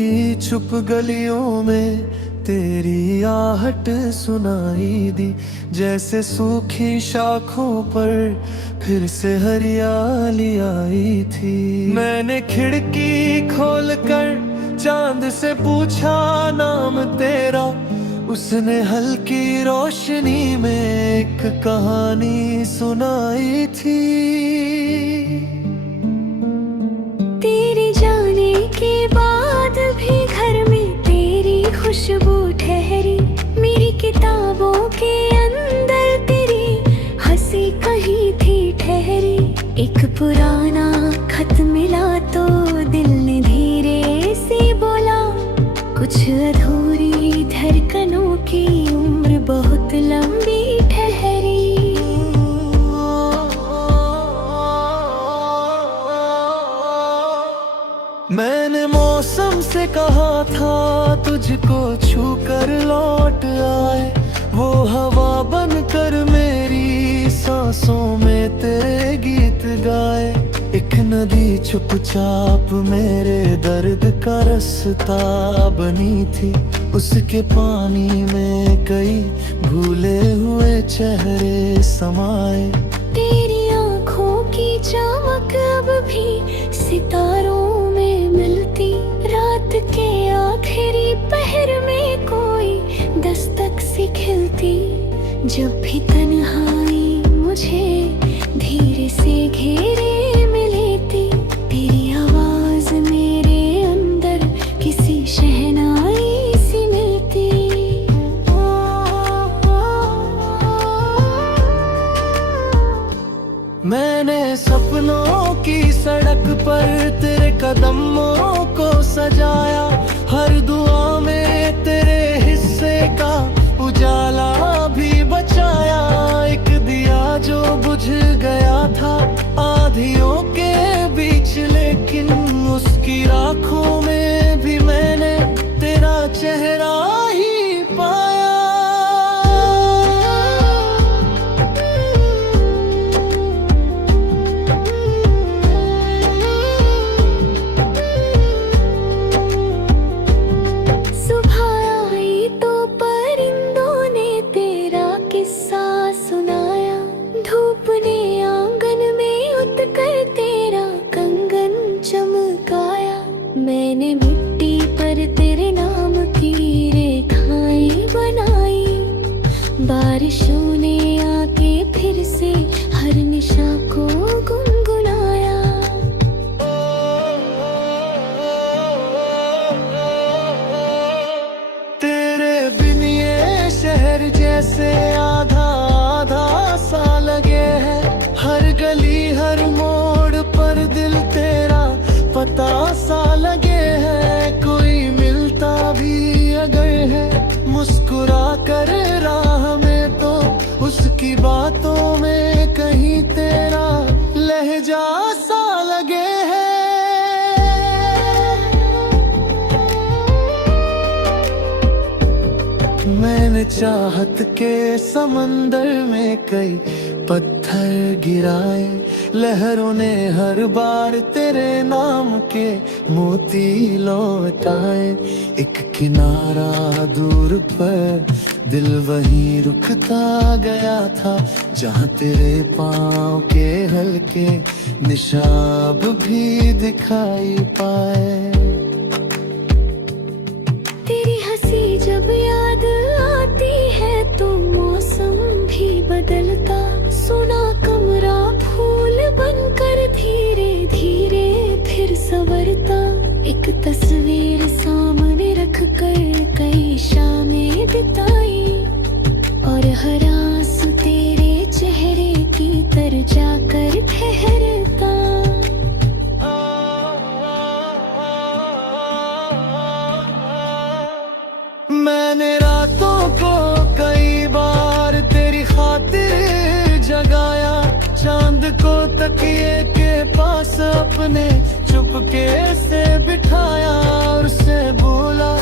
की चुप गलियों में तेरी आहट सुनाई दी, जैसे सूखी शाखों पर फिर से हरियाली आई थी। मैंने खिड़की खोलकर चांद से पूछा नाम तेरा, उसने हल्की रोशनी में एक कहानी सुनाई थी। तेरे जाने के बाद भी घर में तेरी खुशबू ठहरी, मेरी किताबों के अंदर तेरी हंसी कहीं थी ठहरी। एक पुराना खत मिला तो दिल ने धीरे से बोला, कुछ अधूरी धड़कनों की उम्र बहुत लंबी ठहरी। मैंने मौसम से कहा था तुझको छू कर लौट आए, वो हवा बनकर मेरी सांसों में तेरे गीत गाए। एक नदी चुपचाप मेरे दर्द का रास्ता बनी थी, उसके पानी में कई भूले हुए चेहरे समाए। तेरी आँखों की चमक अब भी सितारों में मिलती, रात के आखिरी पहर में कोई दस्तक सी खिलती। जब भी तन्हाई मुझे धीरे से घेरे में लेती, तेरी आवाज मेरे अंदर किसी शहनाई सी मिलती। मैंने सपनों की सड़क पर तेरे कदमों को सजाया, हर दुआ में तेरे हिस्से का उजाला भी बचाया। एक दिया जो बुझ गया था आधियों के बीच, लेकिन उसकी राखों में भी मैंने तेरा चेहरा ही पाया। मैंने मिट्टी पर तेरे नाम की रेखाएं बनाई, बारिशों ने आके फिर से हर निशा को गुनगुनाया। तेरे बिन ये शहर जैसे आधा आधा सा लगे है, हर गली हर मोड़ पर दिल तेरा पता सा लगे है। कोई मिलता भी अगर है मुस्कुरा कर राह में, तो उसकी बातों में कहीं तेरा लहजा सा लगे है। मैंने चाहत के समंदर में कई पत्थर गिराए, लहरों ने हर बार तेरे नाम के मोती लौटाए। एक किनारा दूर पर दिल वहीं रुकता गया था, जहाँ तेरे पाँव के हल्के निशाब भी दिखाई पाए। तेरी हंसी जब याद आती है तो मौसम भी बदलता, सुना कमरा फूल बनकर धीरे धीरे फिर संवरता। एक तस्वीर सामने रख कर कई शामें बिताई, और हर आंसू तेरे चेहरे की तर जाकर ठहरता। मैंने रातों को कई बार तेरी खातिर जगाया, चांद को तकिए के पास अपने चुपके से बिठाया, और से बोला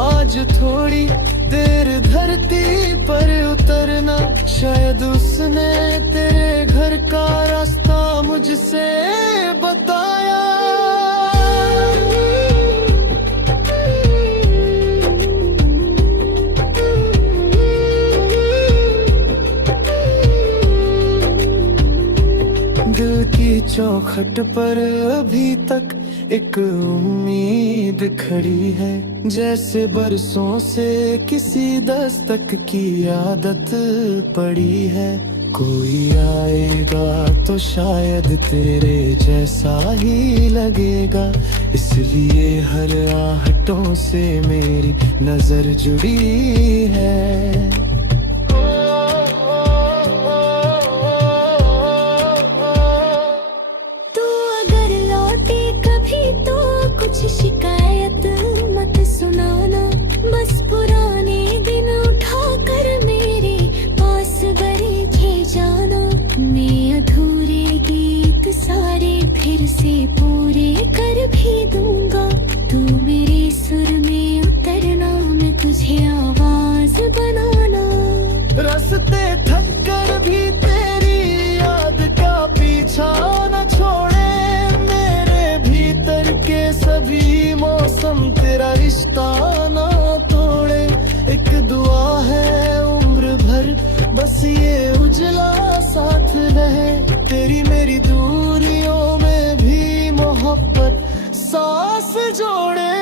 आज थोड़ी देर धरती पर उतरना। शायद उसने तेरे घर का रास्ता मुझसे बताया। चौखट पर अभी तक एक उम्मीद खड़ी है, जैसे बरसों से किसी दस्तक की आदत पड़ी है। कोई आएगा तो शायद तेरे जैसा ही लगेगा, इसलिए हर आहटों से मेरी नजर जुड़ी है। शिकायत मत सुनाना, बस पुराने दिन उठा कर मेरे पास बैठे जाना। मैं अधूरे गीत सारे फिर से पूरे कर भी दूंगा। तू मेरे सुर में उतरना, मैं तुझे आवाज बनाना। रास्ते थक कर भी तेरी याद का पीछा न छोड़े, सभी मौसम तेरा रिश्ता ना तोड़े। एक दुआ है उम्र भर बस ये उजला साथ रहे, तेरी मेरी दूरियों में भी मोहब्बत सांस जोड़े।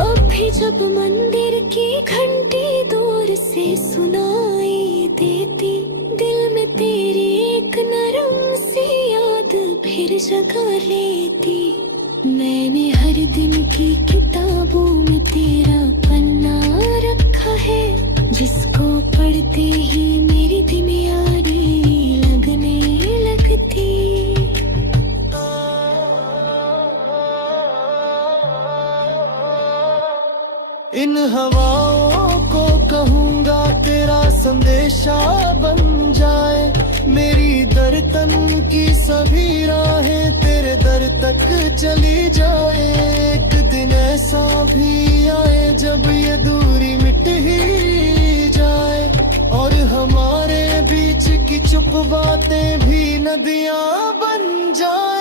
अब भी जब मंदिर की घंटी दूर से सुनाई देती, दिल में तेरी एक नरम सी याद फिर जगा लेती। मैंने हर दिन की किताबों में तेरा पन्ना रखा है, जिसको पढ़ते ही मेरी दिन यारी लगने लगती। इन हवाओं को कहूँगा तेरा संदेशा बन जाए, मेरी दर्तन की सभी राहें तेरे दर तक चली जाए। एक दिन ऐसा भी आए जब ये दूरी मिट ही जाए, और हमारे बीच की चुप बातें भी नदियाँ बन जाए।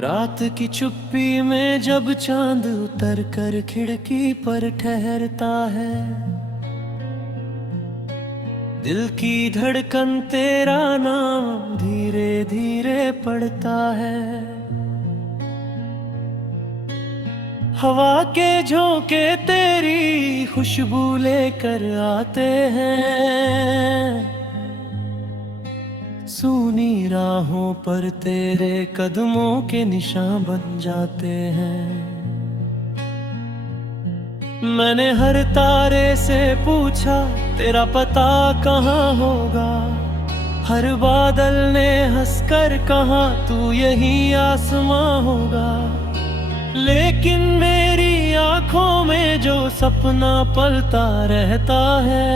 रात की चुप्पी में जब चांद उतर कर खिड़की पर ठहरता है, दिल की धड़कन तेरा नाम धीरे धीरे पड़ता है। हवा के झोंके तेरी खुशबू लेकर आते हैं, सूनी राहों पर तेरे कदमों के निशान बन जाते हैं। मैंने हर तारे से पूछा तेरा पता कहाँ होगा, हर बादल ने हंसकर कहा तू यही आसमां होगा। लेकिन मेरी आंखों में जो सपना पलता रहता है,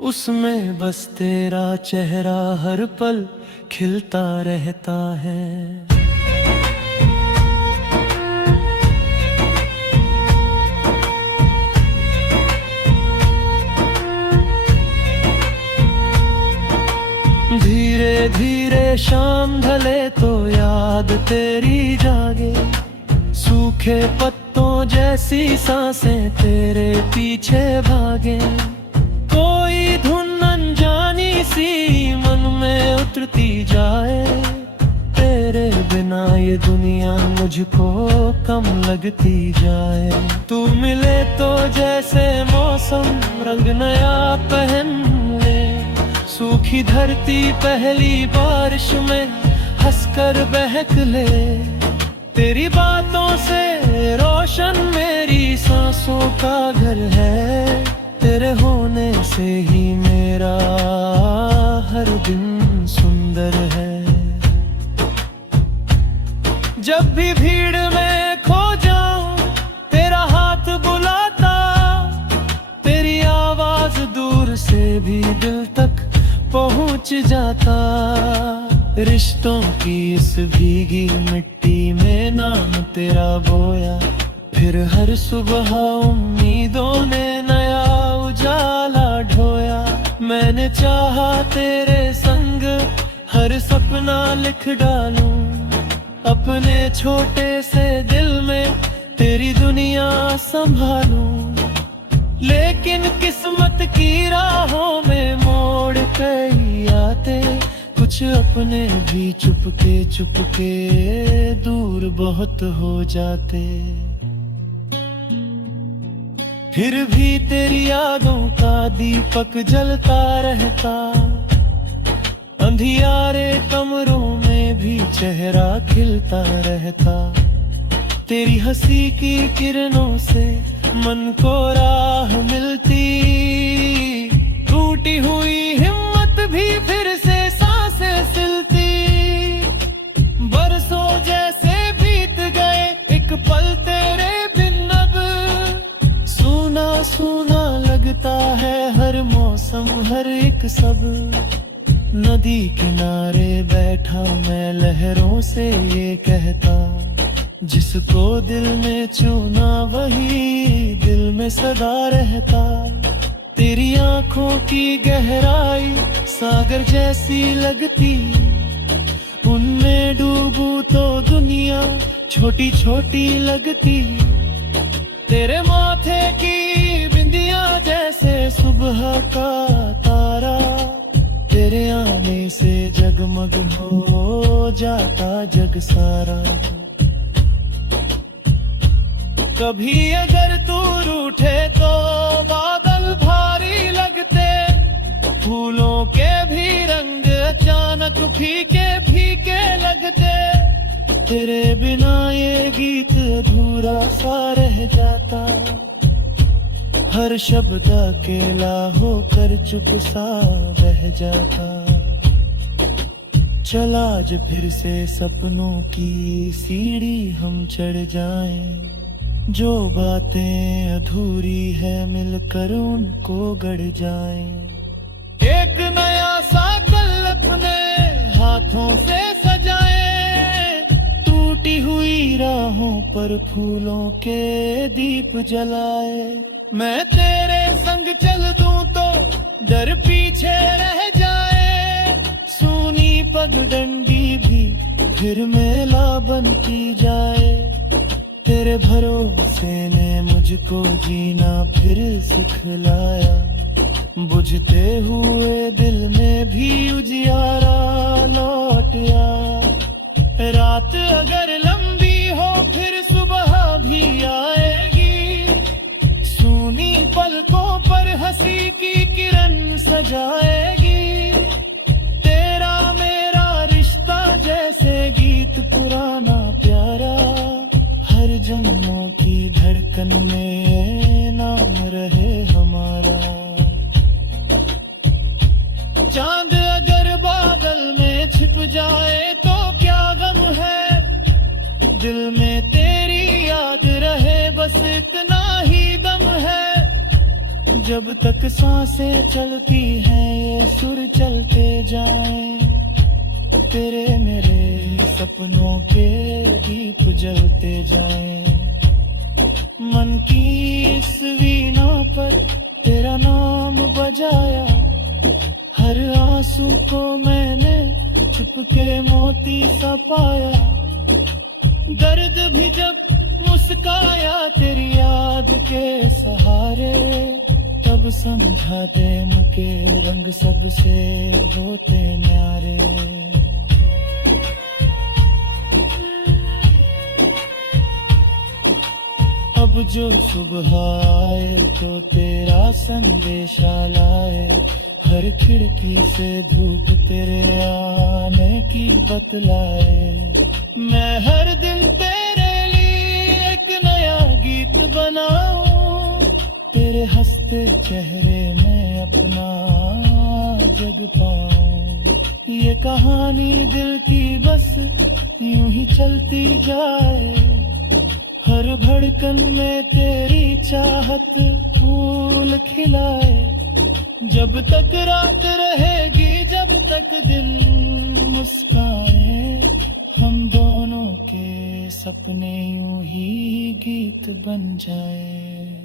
उसमें बस तेरा चेहरा हर पल खिलता रहता है। धीरे धीरे शाम ढले तो याद तेरी जागे, सूखे पत्तों जैसी सांसें तेरे पीछे भागे। कोई धुन अनजानी सी मन में उतरती जाए, तेरे बिना ये दुनिया मुझको कम लगती जाए। तू मिले तो जैसे मौसम रंग नया पहन ले, सूखी धरती पहली बारिश में हंसकर बहक ले। तेरी बातों से रोशन मेरी सांसों का घर है, तेरे होने से ही मेरा हर दिन सुंदर है। जब भी भीड़ में खो जाऊं तेरा हाथ बुलाता पहुंच जाता। रिश्तों की इस भीगी मिट्टी में नाम तेरा बोया, फिर हर सुबह उम्मीदों ने नया उजाला ढोया। मैंने चाहा तेरे संग हर सपना लिख डालूं, अपने छोटे से दिल में तेरी दुनिया संभालूं। लेकिन किस्मत की राहों में मोड़ कई आते, कुछ अपने भी चुपके दूर बहुत हो जाते। फिर भी तेरी यादों का दीपक जलता रहता, अंधियारे कमरों में भी चेहरा खिलता रहता। तेरी हंसी की किरणों से मन को राह मिलती, टूटी हुई हिम्मत भी फिर से सांसें सिलती। बरसों जैसे बीत गए एक पल तेरे बिन, अब सूना सूना लगता है हर मौसम हर एक सब। नदी किनारे बैठा मैं लहरों से ये कहता, जिसको दिल में छूना वही दिल में सदा रहता। तेरी आंखों की गहराई सागर जैसी लगती, उनमें डूबूं तो दुनिया छोटी छोटी लगती। तेरे माथे की बिंदिया जैसे सुबह का तारा, तेरे आने से जगमग हो जाता जग सारा। कभी अगर तू रूठे तो बादल भारी लगते, फूलों के भी रंग अचानक फीके फीके लगते। तेरे बिना ये गीत अधूरा सा रह जाता, हर शब्द अकेला होकर चुप सा रह जाता। चल आज फिर से सपनों की सीढ़ी हम चढ़ जाएं, जो बातें अधूरी है मिलकर उनको गढ़ जाएं। एक नया सा कल अपने हाथों से सजाएं, टूटी हुई राहों पर फूलों के दीप जलाए। मैं तेरे संग चल दूं तो डर पीछे रह जाए, सूनी पगडंडी भी फिर मेला बनती जाए। तेरे भरोसे ने मुझको जीना फिर सिखलाया, बुझते हुए दिल में भी उजियारा लौट आया। रात अगर लंबी हो फिर सुबह भी आएगी, सूनी पलकों पर हंसी की किरण सजाएगी। तेरा मेरा रिश्ता जैसे गीत पुराना प्यारा, हर जन्मों की धड़कन में नाम रहे हमारा। चांद अगर बादल में छिप जाए तो क्या गम है, दिल में तेरी याद रहे बस इतना ही दम है। जब तक सांसें चलती हैं ये सुर चलते जाएं, तेरे मेरे सपनों के दीप जलते जाएं। मन की इस वीणा पर तेरा नाम बजाया, हर आंसू को मैंने चुपके मोती सा पाया। दर्द भी जब मुस्काया तेरी याद के सहारे, तब समझा प्रेम के रंग सबसे होते न्यारे। अब जो सुबह आए तो तेरा संदेशा लाए, हर खिड़की से धूप तेरे आने की बतलाए। मैं हर दिन तेरे लिए एक नया गीत बनाऊं, तेरे हंसते चेहरे में अपना जग पाऊं। ये कहानी दिल की बस यूं ही चलती जाए, हर धड़कन में तेरी चाहत फूल खिलाए। जब तक रात रहेगी, जब तक दिन मुस्काए, हम दोनों के सपने यूं ही गीत बन जाए।